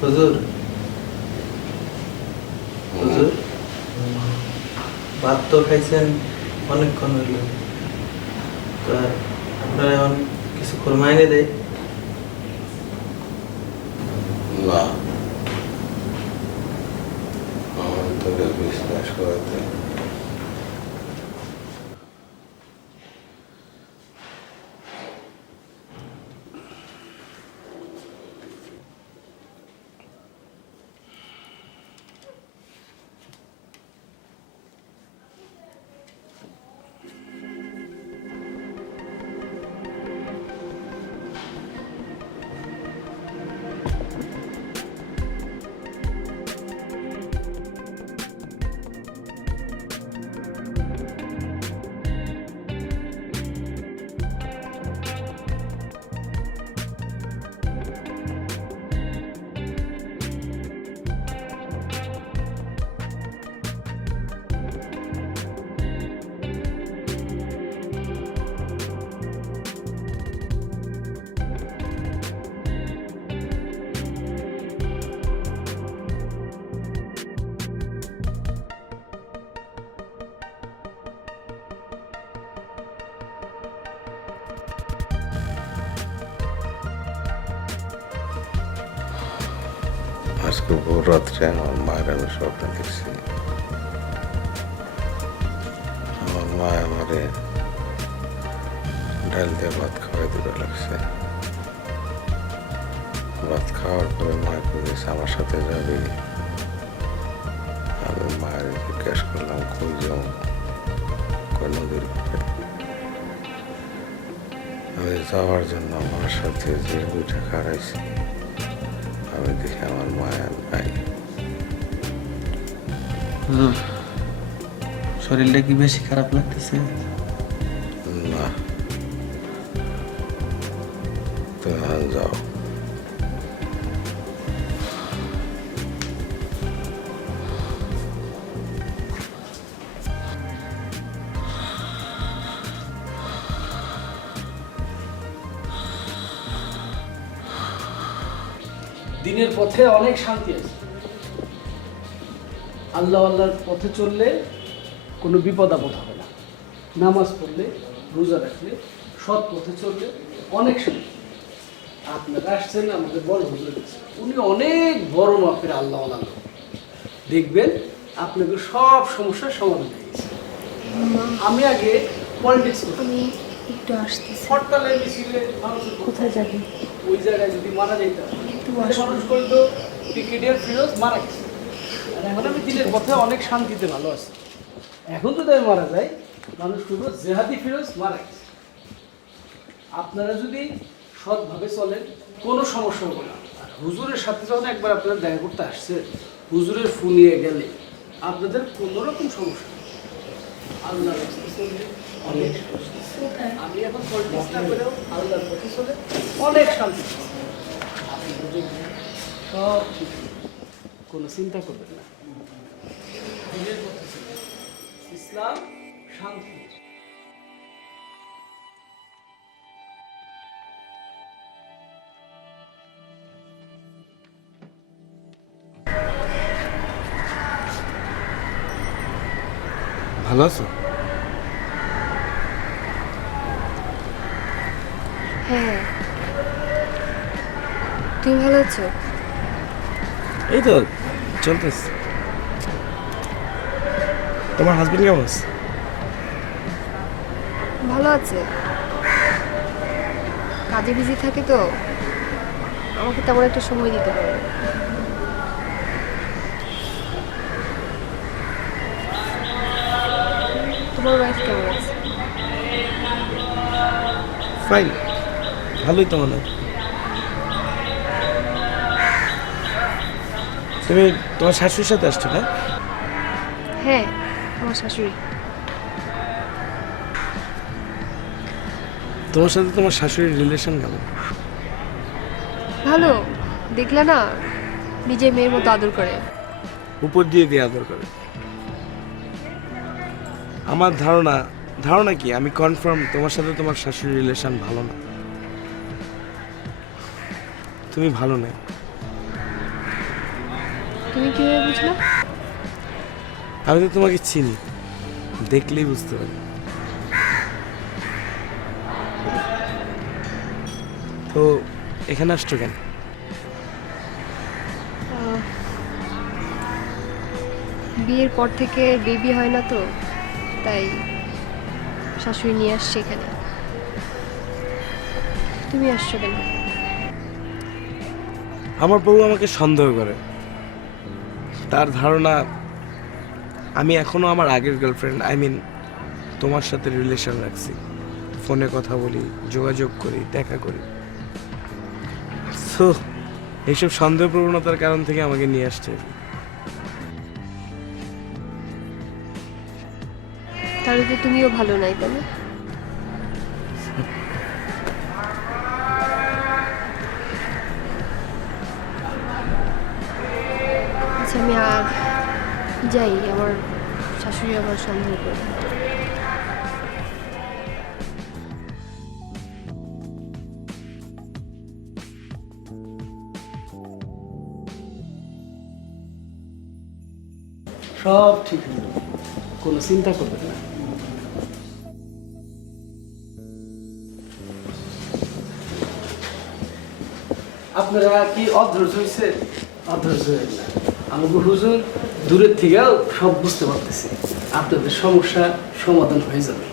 হুজুর। হুজুর ভাত তো খাইছেন অনেকক্ষণ হইল। তো আপনারা এখন কিছু খোরমা এনে দেয় না। আমার তোকে বিশ্বাস করাতে আজকে ভোর রাত্রে আমার মায়ের আমি স্বপ্ন দেখছি। আমার মা আমারে ডাল দিয়ে ভাত খাওয়াই দিতে লাগছে। ভাত খাওয়ার পরে মা বলেছে, আমার সাথে যাবি? আমি মায়ের জিজ্ঞেস করলাম কই যাও কই নদীর আমি যাওয়ার জন্য আমার সাথে যে দুইটা খারাইছি আমি দেখি আমার মায়া নাই হুজুর শরীরটা কি বেশি খারাপ লাগতেছে? না। যাও। দিনের পথে অনেক শান্তি আছে। আল্লাহ আল্লাহর পথে চললে কোনো বিপদ আপদ হবে না। নামাজ পড়লে রোজা রাখলে সৎ পথে চললে অনেক শান্তি। আপনারা আসছেন আমাদের বড় হুজুরের কাছে। উনি অনেক বড় মাপের আল্লাহ আল্লাহ। দেখবেন আপনাকে সব সমস্যার সমাধান হয়ে গেছে। আমি আগে পলিটিক্স আমি একটু আসতেছি। হরতালের মিছিলে কোথায় যাবি? ওই জায়গায় যদি মারা যেত একটু তাহলে আসুন। মানুষ বলতো ব্রিগেডিয়ার ফিরোজ মারা গেছে। এখন আমি দিনের পথে অনেক শান্তিতে ভালো আছি। এখন যদি আমি মারা যাই মানুষ বলব জেহাদি ফিরোজ মারা গেছে। আপনারা যদি সৎভাবে চলেন কোনো সমস্যা হবে না। হুজুরের সাথে যখন একবার আপনারা দেখা করতে আসছে হুজুরের ফুনিয়ে গেলে আপনাদের কোনো রকম সমস্যা অনেক। আমি এখন পলিটিক্স না করেও আল্লাহর পথে চলে অনেক শান্তি সব ঠিক। কোনো চিন্তা করবেন না। ইসলাম শান্তি। ভালো আছো? হ্যাঁ। তুমি ভালো আছো? এই তো চলতেছে। তোমার হাজবেন্ড কেমন আছে? ভালো আছে। কাজে বিজি থাকে তো আমাকে তেমন একটা সময় দিতে পারে তোমার ওয়াইফ কেমন আছে? ফাইন ভালোই তো মনে হয়। তুমি তোমার শাশুড়ির সাথে আসছো না হ্যাঁ আমার শাশুড়ি। তোমার সাথে তোমার শাশুড়ির রিলেশন কেমন? ভালো। দেখলে না নিজের মেয়ের মতো আদর করে। উপর দিয়ে দিয়ে আদর করে। আমার ধারণা ধারণা কি? আমি কনফার্ম তোমার সাথে তোমার শাশুড়ির রিলেশন ভালো না। তুমি ভালো নেই তুমি কীভাবে বুঝলা? আমি তো তোমাকে চিনি। দেখলেই বুঝতে পারি। তো এখানে আসছো কেন? বিয়ের পর থেকে বেবি হয় না তো তাই শাশুড়ি নিয়ে আসছে এখানে। তুমি আসছো কেন? আমার বউ আমাকে সন্দেহ করে। তার ধারণা, আমি এখনও আমার আগের গার্লফ্রেন্ড আই মিন তোমার সাথে রিলেশন রাখছি। ফোনে কথা বলি, যোগাযোগ করি, দেখা করি। সো, এইসব সন্দেহ প্রবণতার কারণ থেকে আমাকে নিয়ে আসছে। তাহলে তো তুমিও ভালো নাই না আচ্ছা আমি যাই আমার শাশুড়ি আমার সন্দেহ করে। সব ঠিক হয়ে যাবে কোনো চিন্তা করবেন না। আপনারা কি অধৈর্য হয়েছে অধৈর্য হয়ে না আমাকে হুজুর দূরের থেকেও সব বুঝতে পারতেছি। আপনাদের সমস্যা সমাধান হয়ে যাবে।